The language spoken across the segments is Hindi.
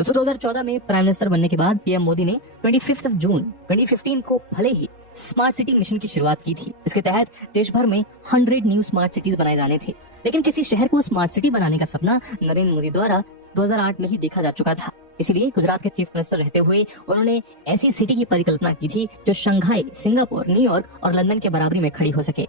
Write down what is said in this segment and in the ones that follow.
दोस्तों 2014 में प्राइम मिनिस्टर बनने के बाद पीएम मोदी ने 25 जून 2015 को भले ही स्मार्ट सिटी मिशन की शुरुआत की थी। इसके तहत देश भर में 100 न्यू स्मार्ट सिटीज बनाए जाने थे, लेकिन किसी शहर को स्मार्ट सिटी बनाने का सपना नरेंद्र मोदी द्वारा 2008 में ही देखा जा चुका था। इसीलिए गुजरात के चीफ मिनिस्टर रहते हुए उन्होंने ऐसी सिटी की परिकल्पना की थी जो शंघाई, सिंगापुर, न्यूयॉर्क और लंदन के बराबरी में खड़ी हो सके।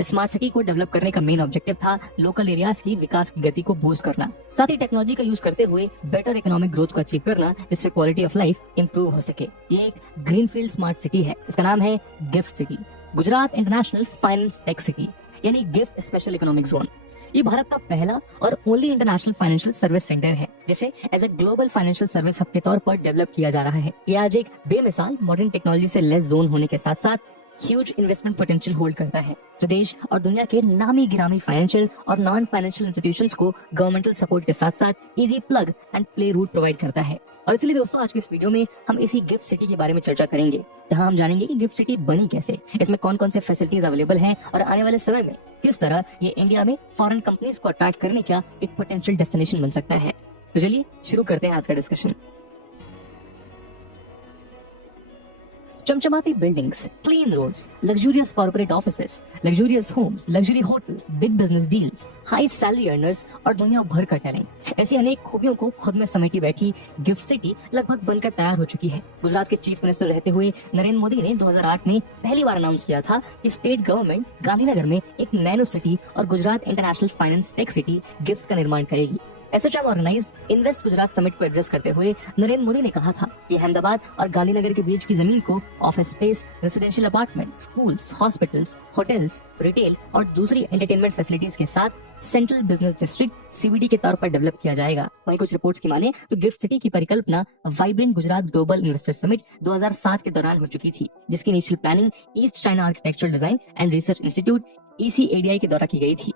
स्मार्ट सिटी को डेवलप करने का मेन ऑब्जेक्टिव था लोकल एरियाज की विकास की गति को बूस्ट करना, साथ ही टेक्नोलॉजी का यूज करते हुए बेटर इकोनॉमिक ग्रोथ को अचीव करना, जिससे क्वालिटी ऑफ लाइफ इंप्रूव हो सके। ये एक ग्रीनफील्ड स्मार्ट सिटी है। इसका नाम है GIFT city, Gujarat international finance tech city यानी गिफ्ट स्पेशल इकोनॉमिक जोन। ये भारत का पहला और only international financial service centre है जिसे as a global financial service hub के तौर पर डेवलप किया जा रहा है। ये आज एक बेमिसाल मॉडर्न टेक्नोलॉजी से लेस जोन होने के साथ साथ ह्यूज इन्वेस्टमेंट पोटेंशियल होल्ड करता है, जो देश और दुनिया के नामी गिरामी फाइनेंशियल और नॉन फाइनेंशियल इंस्टीट्यूशंस को गवर्नमेंटल सपोर्ट के साथ साथ easy plug and play route provide करता है। और इसलिए दोस्तों आज के इस वीडियो में हम इसी गिफ्ट सिटी के बारे में चर्चा करेंगे, जहां हम जानेंगे कि गिफ्ट सिटी बनी कैसे, इसमें कौन कौन से फैसिलिटीज अवेलेबल हैं और आने वाले समय में किस तरह ये इंडिया में फॉरेन कंपनीज को अट्रैक्ट करने का एक पोटेंशियल डेस्टिनेशन बन सकता है। तो चलिए शुरू करते हैं आज का डिस्कशन। चमचमाती buildings, clean roads, luxurious corporate offices, luxurious homes, luxury hotels, big business deals, high salary earners और दुनिया भर का टैलेंट, ऐसी अनेक खूबियों को खुद में समेटी बैठी गिफ्ट सिटी लगभग बनकर तैयार हो चुकी है। गुजरात के चीफ मिनिस्टर रहते हुए नरेंद्र मोदी ने 2008 में पहली बार अनाउंस किया था कि स्टेट गवर्नमेंट गांधीनगर में एक नैनो सिटी और Gujarat international finance tech city GIFT का निर्माण करेगी। ASSOCHAM organize invest Gujarat summit को एड्रेस करते हुए नरेंद्र मोदी ने कहा था कि अहमदाबाद और गांधीनगर के बीच की जमीन को office space, residential apartment, schools, hospitals, hotels, retail और दूसरी एंटरटेनमेंट फैसिलिटीज के साथ सेंट्रल बिजनेस डिस्ट्रिक्ट सीबीडी के तौर पर डेवलप किया जाएगा। वहीं कुछ रिपोर्ट्स की माने तो गिफ्ट सिटी की परिकल्पना vibrant Gujarat global investor summit 2007 के दौरान हो चुकी थी, जिसकी initial planning east China architectural design and research institute ECADI के द्वारा की गई थी।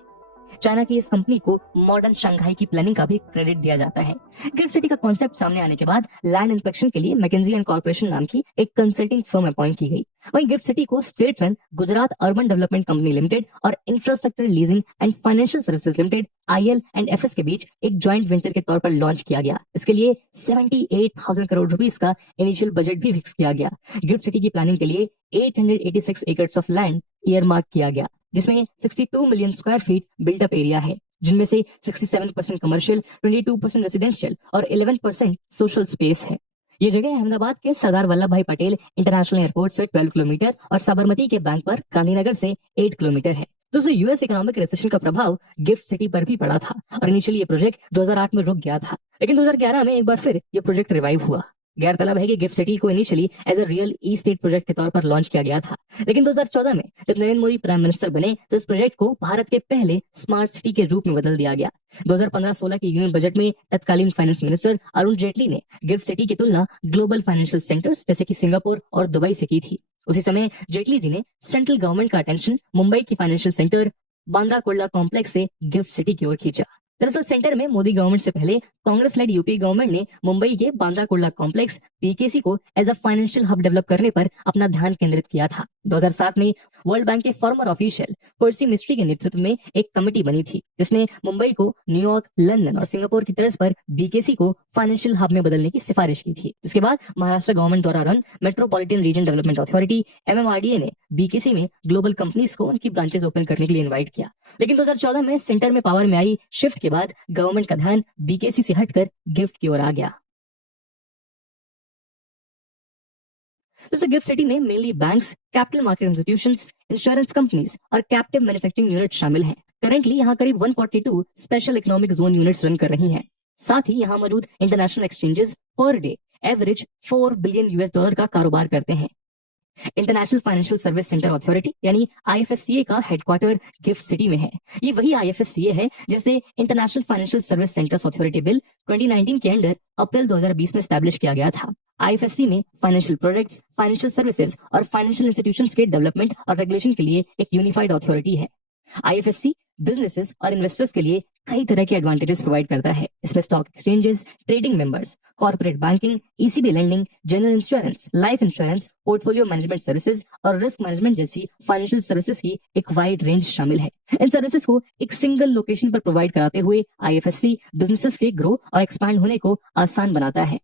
चाइना की इस कंपनी को मॉडर्न शंघाई की प्लानिंग का भी क्रेडिट दिया जाता है। गिफ्ट सिटी का कॉन्सेप्ट सामने आने के बाद लैंड इंस्पेक्शन के लिए मैकेंजी एंड कॉर्पोरेशन नाम की एक कंसल्टिंग फर्म अपॉइंट की गई। वहीं गिफ्ट सिटी को state run Gujarat urban development company limited और infrastructure leasing and financial services limited IL&FS के बीच एक ज्वाइंट वेंचर के तौर पर लॉन्च किया गया। इसके लिए 78,000 करोड़ रुपीस का इनिशियल बजट भी फिक्स किया गया। गिफ्ट सिटी की प्लानिंग के लिए 886 एकड़ ऑफ लैंड ईयरमार्क किया गया, जिसमें 62 million square feet built up area है, जिनमें से 67% कमर्शियल, 22% रेसिडेंशियल और 11% सोशल स्पेस है। ये जगह अहमदाबाद के सरदार वल्लभ भाई पटेल इंटरनेशनल एयरपोर्ट से 12 किलोमीटर और साबरमती के बैंक पर गांधीनगर से 8 किलोमीटर है। दोस्तों यूएस इकोनॉमिक रिसेशन का प्रभाव गिफ्ट सिटी पर भी पड़ा था और इनिशियली ये प्रोजेक्ट 2008 में रुक गया था, लेकिन 2011 में एक बार फिर ये प्रोजेक्ट रिवाइव हुआ। गैरतलब है कि गिफ्ट सिटी को initially as a real estate project के तौर पर लॉन्च किया गया था, लेकिन 2014 में जब नरेंद्र मोदी प्राइम मिनिस्टर बने तो इस प्रोजेक्ट को भारत के पहले स्मार्ट सिटी के रूप में बदल दिया गया। 2015-16 के यूनियन बजट में तत्कालीन फाइनेंस मिनिस्टर अरुण जेटली ने गिफ्ट सिटी की तुलना ग्लोबल फाइनेंशियल सेंटर्स जैसे कि सिंगापुर और दुबई से की थी। उसी समय जेटली जी ने सेंट्रल गवर्नमेंट का अटेंशन मुंबई की financial centre Bandra Kurla complex से गिफ्ट सिटी की ओर खींचा। दरअसल सेंटर में मोदी गवर्नमेंट से पहले कांग्रेस लेड यूपी गवर्नमेंट ने मुंबई के बांद्रा कुर्ला कॉम्प्लेक्स BKC को as a financial hub develop करने पर अपना ध्यान केंद्रित किया था। 2007 में वर्ल्ड बैंक के फॉर्मर ऑफिशियल पर्सी मिस्ट्री के नेतृत्व में एक कमेटी बनी थी, जिसने मुंबई को न्यूयॉर्क, लंदन और सिंगापुर की तर्ज पर BKC को फाइनेंशियल हब में बदलने की सिफारिश की थी। इसके बाद महाराष्ट्र गवर्नमेंट द्वारा run metropolitan region development authority MMRDA ने BKC में ग्लोबल कंपनीज को उनकी ब्रांचेस ओपन करने के लिए इन्वाइट किया, लेकिन 2014 में सेंटर में पावर में आई शिफ्ट के बाद गवर्नमेंट का ध्यान BKC से हटकर गिफ्ट की ओर आ गया। दोस्तों गिफ्ट सिटी में mainly banks, capital market institutions, insurance companies और कैप्टिव मैन्युफैक्चरिंग यूनिट शामिल हैं। करेंटली यहाँ करीब 142 special economic zone units run कर रही हैं। साथ ही यहाँ मौजूद international exchanges per day average $4 billion का कारोबार करते हैं। International financial service centre authority यानी IFSCA का हेडक्वार्टर गिफ्ट सिटी में है। ये वही IFSCA है जिसे international financial service centres authority bill 2019 के अंडर अप्रैल 2020 में एस्टैब्लिश किया गया था। IFSC में फाइनेंशियल प्रोडक्ट्स, फाइनेंशियल सर्विसेज और फाइनेंशियल इंस्टीट्यूशंस के डेवलपमेंट और रेगुलेशन के लिए एक यूनिफाइड अथॉरिटी है। IFSC बिजनेसेस और इन्वेस्टर्स के लिए कई तरह के एडवांटेजेस प्रोवाइड करता है। इसमें stock exchanges, trading members, corporate banking, ECB lending, general insurance, life insurance, portfolio management services और रिस्क मैनेजमेंट जैसी फाइनेंशियल सर्विसेज की एक वाइड रेंज शामिल है। इन सर्विसेज को एक सिंगल लोकेशन पर प्रोवाइड कराते हुए आईएफएससी बिजनेसेस के ग्रो और एक्सपैंड होने को आसान बनाता है।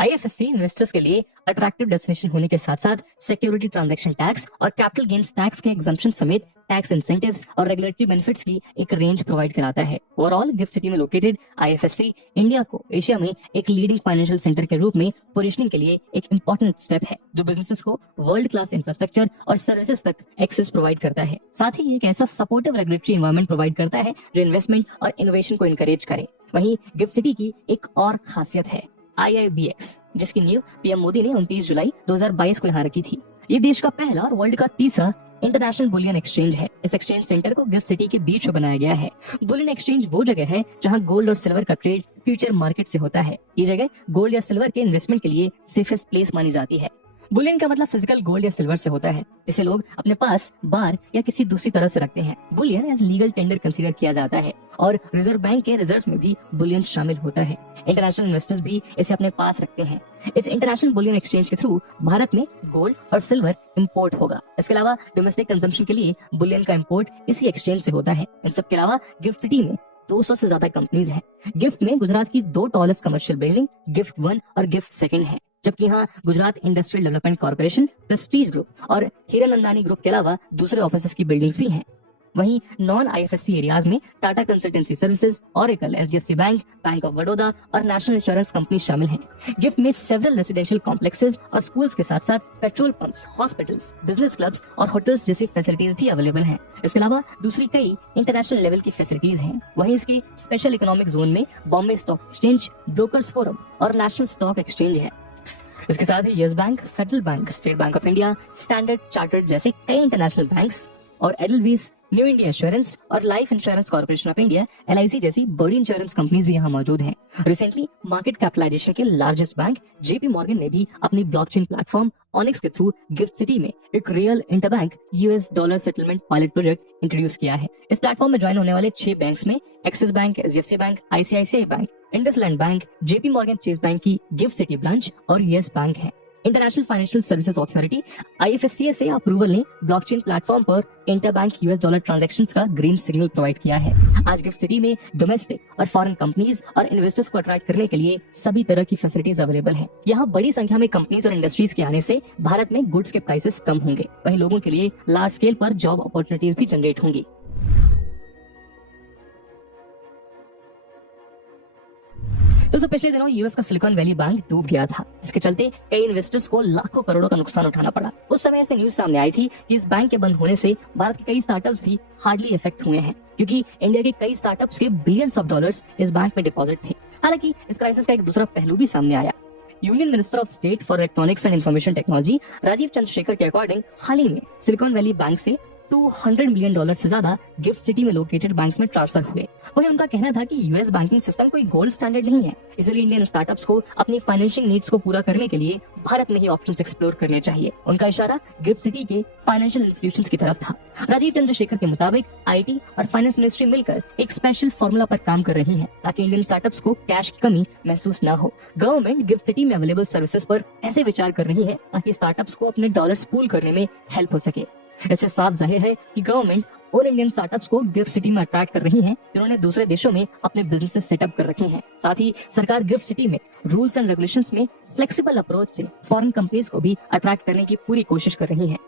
आईएफएससी इन्वेस्टर्स के लिए अट्रैक्टिव डेस्टिनेशन होने के साथ साथ सिक्योरिटी ट्रांजैक्शन टैक्स और कैपिटल गेन्स टैक्स के एग्जम्पशन समेत टैक्स इंसेंटिव्स और रेगुलेटरी बेनिफिट्स की एक रेंज प्रोवाइड कराता है। ओवरऑल गिफ्ट सिटी में लोकेटेड आईएफएससी इंडिया को एशिया में एक लीडिंग फाइनेंशियल सेंटर के रूप में पोजीशनिंग के लिए एक इंपॉर्टेंट स्टेप है, जो बिजनेसेस को वर्ल्ड क्लास इंफ्रास्ट्रक्चर और सर्विसेज तक एक्सेस प्रोवाइड करता है। साथ ही एक ऐसा सपोर्टिव रेगुलेटरी एनवायरनमेंट प्रोवाइड करता है जो इन्वेस्टमेंट और इनोवेशन को इनकरेज करे। वहीं गिफ्ट सिटी की एक और खासियत है IIBX, जिसकी नींव पीएम मोदी ने 29 जुलाई 2022 को यहाँ रखी थी। ये देश का पहला और वर्ल्ड का तीसरा इंटरनेशनल बुलियन एक्सचेंज है। इस एक्सचेंज सेंटर को गिफ्ट सिटी के बीच में बनाया गया है। बुलियन एक्सचेंज वो जगह है जहाँ गोल्ड और सिल्वर का ट्रेड फ्यूचर मार्केट से होता है। ये जगह गोल्ड या सिल्वर के इन्वेस्टमेंट के लिए सेफेस्ट प्लेस मानी जाती है। बुलियन का मतलब फिजिकल गोल्ड या सिल्वर से होता है, जिसे लोग अपने पास बार या किसी दूसरी तरह से रखते हैं। Bullion as legal tender consider किया जाता है और रिजर्व बैंक के रिजर्व्स में भी बुलियन शामिल होता है। इंटरनेशनल इन्वेस्टर्स भी इसे अपने पास रखते हैं। इस इंटरनेशनल बुलियन एक्सचेंज के थ्रू भारत में गोल्ड और सिल्वर इंपोर्ट होगा। इसके अलावा डोमेस्टिक कंजम्पशन के लिए बुलियन का इंपोर्ट इसी एक्सचेंज से होता है। इन सब के अलावा गिफ्ट सिटी में 200 से ज्यादा कंपनीज हैं। गिफ्ट में गुजरात की 2 टॉलेस्ट कमर्शियल बिल्डिंग गिफ्ट 1 और गिफ्ट 2 है, जबकि यहाँ Gujarat industrial development corporation, Prestige group और हीरानंदानी ग्रुप के अलावा दूसरे ऑफिसेस की बिल्डिंग्स भी हैं। वहीं नॉन आईएफएससी एरियाज में Tata consultancy services, Oracle, HDFC bank, bank of Baroda और नेशनल इंश्योरेंस कंपनी शामिल हैं। गिफ्ट में सेवरल रेसिडेंशियल कॉम्प्लेक्सेस और स्कूल्स के साथ साथ petrol pumps, hospitals, business clubs और होटल्स जैसी फैसिलिटीज भी अवेलेबल हैं। इसके अलावा दूसरी कई इंटरनेशनल लेवल की फैसिलिटीज हैं। वहीं इसकी स्पेशल इकोनॉमिक जोन में Bombay stock exchange, brokers forum और नेशनल स्टॉक एक्सचेंज है। इसके साथ ही yes bank, federal bank, state bank of India, standard chartered जैसे कई इंटरनेशनल बैंक्स और एडलवीज, न्यू इंडिया इंश्योरेंस और life insurance corporation of India LIC जैसी बड़ी इंश्योरेंस कंपनीज भी यहाँ मौजूद हैं। रिसेंटली मार्केट कैपिटलाइजेशन के लार्जेस्ट बैंक JP मॉर्गन ने भी अपनी ब्लॉकचेन प्लेटफॉर्म ऑनिक्स के थ्रू गिफ्ट सिटी में एक real interbank US dollar settlement pilot project introduce किया है। इस प्लेटफॉर्म में ज्वाइन होने वाले 6 बैंक्स में axis bank, HDFC bank, ICICI bank, IndusInd bank, JP Morgan Chase bank की गिफ्ट सिटी ब्रांच और येस बैंक है। International financial services authority IFSCA से अप्रूवल ने ब्लॉकचेन प्लेटफॉर्म पर इंटरबैंक US डॉलर ट्रांजैक्शंस का ग्रीन सिग्नल प्रोवाइड किया है। आज गिफ्ट सिटी में डोमेस्टिक और फॉरेन कंपनीज और इन्वेस्टर्स को अट्रैक्ट करने के लिए सभी तरह की फैसिलिटीज अवेलेबल हैं। यहाँ बड़ी संख्या में कंपनीज और इंडस्ट्रीज के आने से भारत में गुड्स के प्राइसेस कम होंगे। वहीं लोगों के लिए लार्ज स्केल पर जॉब अपॉर्चुनिटीज भी जनरेट होंगी। दोस्तों पिछले दिनों यूएस का सिलिकॉन वैली बैंक डूब गया था, जिसके चलते कई इन्वेस्टर्स को लाखों करोड़ों का नुकसान उठाना पड़ा। उस समय ऐसे न्यूज सामने आई थी कि इस बैंक के बंद होने से भारत के कई स्टार्टअप्स भी हार्डली इफेक्ट हुए हैं, क्योंकि इंडिया के कई स्टार्टअप्स के बिलियंस ऑफ डॉलर्स इस बैंक में डिपॉजिट थे। हालांकि इस क्राइसिस का एक दूसरा पहलू भी सामने आया। Union minister of state for electronics and information technology Rajeev Chandrasekhar के अकॉर्डिंग हाल ही में सिलिकॉन वैली बैंक से $200 मिलियन से ज्यादा गिफ्ट सिटी में लोकेटेड बैंक्स में ट्रांसफर हुए। वहीं उनका कहना था कि यूएस बैंकिंग सिस्टम कोई गोल्ड स्टैंडर्ड नहीं है, इसलिए इंडियन स्टार्टअप्स को अपनी फाइनेंशियल नीड्स को पूरा करने के लिए भारत में ही ऑप्शंस एक्सप्लोर करने चाहिए। उनका इशारा गिफ्ट सिटी के फाइनेंशियल इंस्टीट्यूशंस की तरफ था। राजीव चंद्रशेखर के मुताबिक IT और फाइनेंस मिनिस्ट्री मिलकर एक स्पेशल फॉर्मूला पर काम कर रही है ताकि इंडियन स्टार्टअप्स को कैश की कमी महसूस न हो। गवर्नमेंट गिफ्ट सिटी में अवेलेबल सर्विसेज पर ऐसे विचार कर रही है ताकि स्टार्टअप्स को अपने डॉलर्स पूल करने में हेल्प हो सके। इससे साफ जाहिर है कि गवर्नमेंट और इंडियन स्टार्टअप्स को गिफ्ट सिटी में अट्रैक्ट कर रही हैं, जिन्होंने दूसरे देशों में अपने बिजनेसेस सेटअप कर रखे हैं। साथ ही सरकार गिफ्ट सिटी में रूल्स एंड रेगुलेशंस में फ्लेक्सिबल अप्रोच से फॉरेन कंपनीज को भी अट्रैक्ट करने की पूरी कोशिश कर रही है।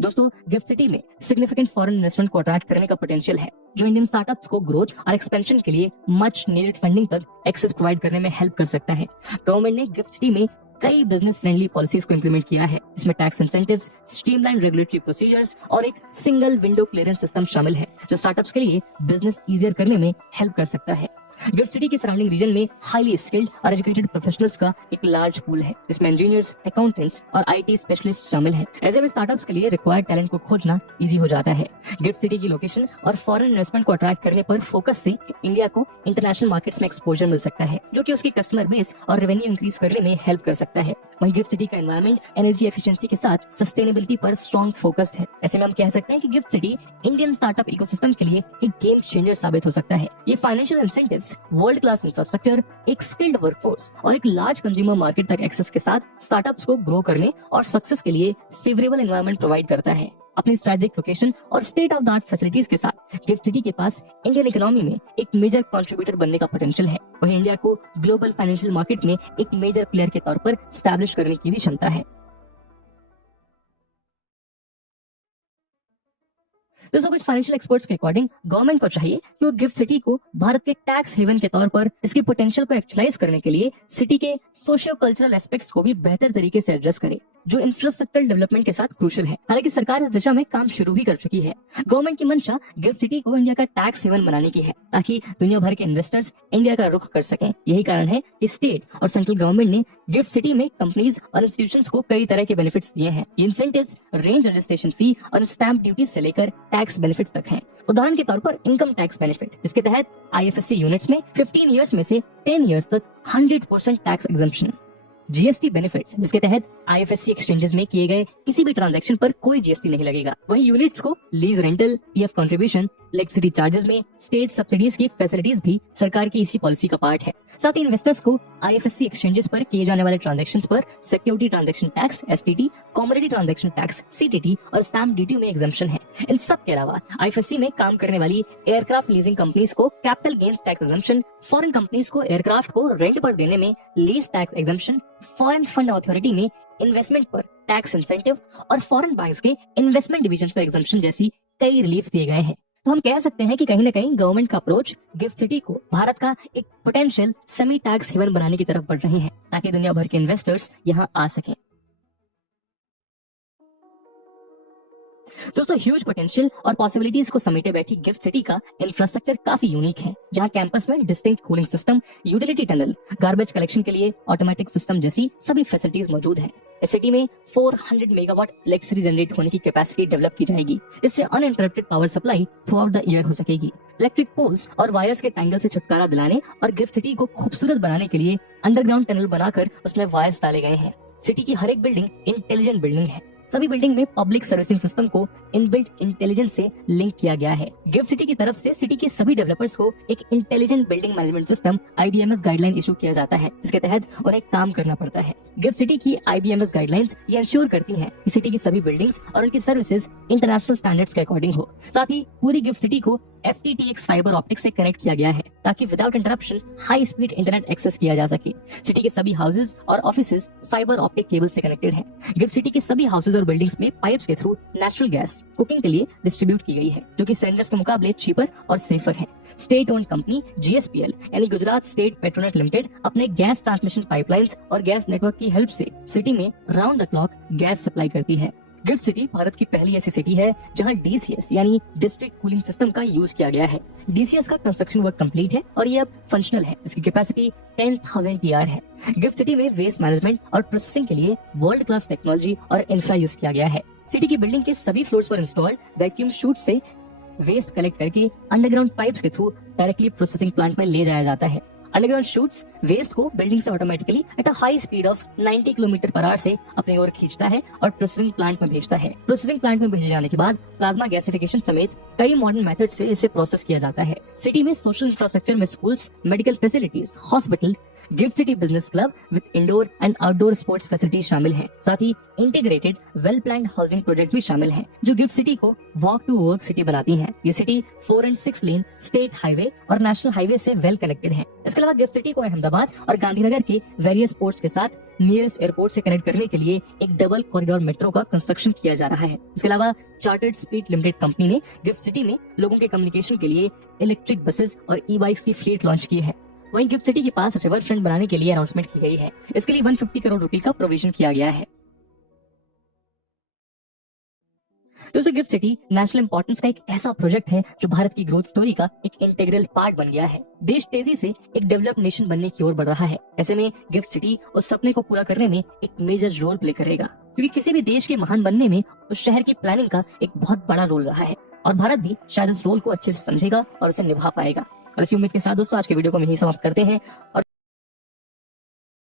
दोस्तों गिफ्ट सिटी में सिग्निफिकेंट फॉरेन इन्वेस्टमेंट को अट्रैक्ट करने का पोटेंशियल है, जो इंडियन स्टार्टअप्स को ग्रोथ और एक्सपेंशन के लिए मच नीडेड फंडिंग तक एक्सेस प्रोवाइड करने में हेल्प कर सकता है। गवर्नमेंट ने गिफ्ट सिटी में कई बिजनेस फ्रेंडली पॉलिसीज को इंप्लीमेंट किया है, जिसमें tax incentives, streamline regulatory procedures और एक सिंगल विंडो क्लियरेंस सिस्टम शामिल है, जो स्टार्टअप्स के लिए बिजनेस इजियर करने में हेल्प कर सकता है। गिफ्ट सिटी के सराउंडिंग रीजन में हाईली स्किल्ड और एजुकेटेड प्रोफेशनल्स का एक लार्ज पूल है, जिसमें इंजीनियर्स, अकाउंटेंट्स और आईटी स्पेशलिस्ट शामिल हैं। ऐसे में स्टार्टअप्स के लिए रिक्वायर्ड टैलेंट को खोजना इजी हो जाता है। गिफ्ट सिटी की लोकेशन और फॉरेन इन्वेस्टमेंट को अट्रैक्ट करने पर फोकस से इंडिया को इंटरनेशनल मार्केट्स में एक्सपोजर मिल सकता है, जो कि उसकी कस्टमर बेस और रेवेन्यू इंक्रीज करने में हेल्प कर सकता है। वहीं गिफ्ट सिटी का एनवायरमेंट एनर्जी एफिशिएंसी के साथ सस्टेनेबिलिटी पर स्ट्रॉन्ग फोकस्ड है। ऐसे में हम कह सकते हैं कि GIFT city Indian startup ecosystem के लिए एक गेम चेंजर साबित हो सकता है। ये financial incentives, world class infrastructure, एक स्किल्ड वर्कफोर्स और एक लार्ज कंज्यूमर मार्केट तक एक्सेस के साथ स्टार्टअप्स को ग्रो करने और सक्सेस के लिए फेवरेबल एनवायरनमेंट प्रोवाइड करता है। अपनी स्ट्रेटेजिक लोकेशन और state of the art facilities के साथ गिफ्ट सिटी के पास इंडियन इकोनॉमी में एक मेजर कंट्रीब्यूटर बनने का पोटेंशियल है। वहीं इंडिया को ग्लोबल फाइनेंशियल मार्केट में एक मेजर प्लेयर के तौर पर स्टैब्लिश करने की भी क्षमता है। दोस्तों, कुछ फाइनेंशियल एक्सपर्ट्स के अकॉर्डिंग गवर्नमेंट को चाहिए कि वो गिफ्ट सिटी को भारत के टैक्स हेवन के तौर पर इसके पोटेंशियल को एक्चुअलाइज करने के लिए सिटी के सोशियो कल्चरल एस्पेक्ट्स को भी बेहतर तरीके से एड्रेस करे, जो इंफ्रास्ट्रक्चरल डेवलपमेंट के साथ क्रूशियल है। हालांकि सरकार इस दिशा में काम शुरू भी कर चुकी है। गवर्नमेंट की मंशा गिफ्ट सिटी को इंडिया का टैक्स हेवन बनाने की है, ताकि दुनिया भर के इन्वेस्टर्स इंडिया का रुख कर सकें। यही कारण है कि स्टेट और सेंट्रल गवर्नमेंट ने गिफ्ट सिटी में कंपनीज और इंस्टीट्यूशंस को कई तरह के बेनिफिट्स दिए हैं। ये इंसेंटिव्स रेंज रजिस्ट्रेशन फी और स्टैंप ड्यूटी से लेकर टैक्स बेनिफिट्स तक हैं। उदाहरण के तौर पर इनकम टैक्स बेनिफिट, जिसके तहत आईएफएससी यूनिट्स में 15 इयर्स में से 10 इयर्स तक 100% टैक्स एग्जम्पशन। जीएसटी बेनिफिट्स, जिसके तहत आईएफएससी एक्सचेंजेस में किए गए किसी भी ट्रांजैक्शन पर कोई जीएसटी नहीं लगेगा। वहीं यूनिट्स को lease rental, PF contribution, electricity charges में स्टेट सब्सिडीज की फैसिलिटीज भी सरकार की इसी पॉलिसी का पार्ट है। साथ ही इन्वेस्टर्स को आईएफएससी एक्सचेंजेस पर किए जाने वाले ट्रांजैक्शंस पर security transaction tax STT, commodity transaction tax CTT और स्टैंप ड्यूटी में एग्जम्पशन है। इन सब के अलावा आईएफएससी में काम करने वाली एयरक्राफ्ट लीजिंग कंपनीज को capital gains tax exemption, foreign companies को एयरक्राफ्ट को रेंट पर देने में lease tax exemption, foreign fund authority में इन्वेस्टमेंट पर टैक्स इंसेंटिव और फॉरेन बैंक्स के इन्वेस्टमेंट डिवीजन पर एग्जम्पशन जैसी कई रिलीफ दिए गए हैं। तो हम कह सकते हैं कि कहीं न कहीं गवर्नमेंट का अप्रोच गिफ्ट सिटी को भारत का एक पोटेंशियल सेमी टैक्स हेवन बनाने की तरफ बढ़ रहे हैं, ताकि दुनिया भर के इन्वेस्टर्स यहाँ आ सकें। दोस्तों, ह्यूज पोटेंशियल और पॉसिबिलिटीज को समेटे बैठी गिफ्ट सिटी का इंफ्रास्ट्रक्चर काफी यूनिक है, जहां कैंपस में distinct cooling system, utility tunnel, garbage collection के लिए ऑटोमेटिक सिस्टम जैसी सभी फैसिलिटीज मौजूद हैं। इस सिटी में 400 मेगावाट इलेक्ट्रिसिटी जनरेट होने की कैपेसिटी डेवलप की जाएगी, जिससे uninterrupted power supply through out the year हो सकेगी। इलेक्ट्रिक पोल्स और वायर्स के टैंगल से छुटकारा दिलाने और गिफ्ट सिटी को खूबसूरत बनाने के लिए अंडरग्राउंड टनल बनाकर उसमें वायर्स डाले गए हैं। सिटी की हर एक बिल्डिंग इंटेलिजेंट बिल्डिंग है। सभी बिल्डिंग में पब्लिक सर्विसिंग सिस्टम को इनबिल्ट इंटेलिजेंस से लिंक किया गया है। गिफ्ट सिटी की तरफ से सिटी के सभी डेवलपर्स को एक intelligent building management system IBMS guideline issue किया जाता है, जिसके तहत उन्हें काम करना पड़ता है। गिफ्ट सिटी की आईबीएमएस गाइडलाइंस ये इंश्योर करती हैं कि सिटी की सभी बिल्डिंग्स और उनकी सर्विसेज इंटरनेशनल स्टैंडर्ड्स के अकॉर्डिंग हो। साथ ही पूरी गिफ्ट सिटी को FTTX फाइबर ऑप्टिक्स से कनेक्ट किया गया है, ताकि without interruption high speed internet access किया जा सके। सिटी के सभी हाउसेज और ऑफिसेज फाइबर ऑप्टिक केबल से कनेक्टेड हैं। गिफ्ट सिटी के सभी हाउसेज और बिल्डिंग्स में पाइप्स के थ्रू नेचुरल गैस कुकिंग के लिए डिस्ट्रीब्यूट की गई है, जो कि सिलेंडर्स के मुकाबले चीपर और सेफर है। स्टेट ओन्ड कंपनी GSPL यानी गुजरात स्टेट पेट्रोनेट लिमिटेड अपने गैस ट्रांसमिशन पाइपलाइंस और गैस नेटवर्क की हेल्प से सिटी में round the clock gas supply करती है। गिफ्ट सिटी भारत की पहली ऐसी सिटी है जहां DCS यानी डिस्ट्रिक्ट कूलिंग सिस्टम का यूज किया गया है। DCS का कंस्ट्रक्शन वर्क कंप्लीट है और ये अब फंक्शनल है। इसकी कैपेसिटी 10,000 TR है। गिफ्ट सिटी में वेस्ट मैनेजमेंट और प्रोसेसिंग के लिए वर्ल्ड क्लास टेक्नोलॉजी और इंफ्रा यूज किया गया है। सिटी की बिल्डिंग के सभी फ्लोर्स पर इंस्टॉल्ड वैक्यूम शूट से वेस्ट कलेक्ट करके अंडरग्राउंड पाइप्स के थ्रू डायरेक्टली प्रोसेसिंग प्लांट में ले जाया जाता है। अंडरग्राउंड शूट्स वेस्ट को बिल्डिंग से automatically at a high speed of 90 किलोमीटर/आवर से अपनी ओर खींचता है और प्रोसेसिंग प्लांट में भेजता है। प्रोसेसिंग प्लांट में भेजे जाने के बाद प्लाज्मा गैसिफिकेशन समेत कई मॉडर्न मेथड से इसे प्रोसेस किया जाता है। सिटी में सोशल इंफ्रास्ट्रक्चर में schools, medical facilities, hospital, gift city business club with indoor and outdoor sports facilities शामिल हैं। साथ ही integrated well planned housing project भी शामिल हैं, जो गिफ्ट सिटी को वॉक टू वर्क सिटी बनाती हैं। ये सिटी 4 और 6 लेन स्टेट हाईवे और नेशनल हाईवे से वेल कनेक्टेड है। इसके अलावा गिफ्ट सिटी को अहमदाबाद और गांधीनगर के वेरियस पोर्ट्स के साथ नियरेस्ट एयरपोर्ट से कनेक्ट करने के लिए एक डबल कॉरिडोर मेट्रो का कंस्ट्रक्शन किया जा रहा है। इसके अलावा चार्टर्ड स्पीड लिमिटेड कंपनी ने गिफ्ट सिटी में लोगों के कम्युनिकेशन के लिए इलेक्ट्रिक बसेस और ई-बाइक्स की फ्लीट लॉन्च की है। वहीं गिफ्ट सिटी के पास रिवर फ्रंट बनाने के लिए अनाउंसमेंट की गई है। इसके लिए 150 करोड़ रुपए का प्रोविजन किया गया है। दोस्तों गिफ्ट सिटी नेशनल इंपॉर्टेंस का एक ऐसा प्रोजेक्ट है जो भारत की ग्रोथ स्टोरी का एक इंटीग्रल पार्ट बन गया है। देश तेजी से एक डेवलप्ड नेशन बनने की ओर बढ़ रहा है। ऐसे में गिफ्ट सिटी उस सपने को पूरा करने में एक मेजर रोल प्ले करेगा, क्योंकि किसी भी देश के महान बनने में उस शहर की प्लानिंग का एक बहुत बड़ा रोल रहा है और भारत भी शायद उस रोल को अच्छे से समझेगा और उसे निभा पाएगा। और इसी उम्मीद के साथ दोस्तों आज के वीडियो को हम यहीं समाप्त करते हैं और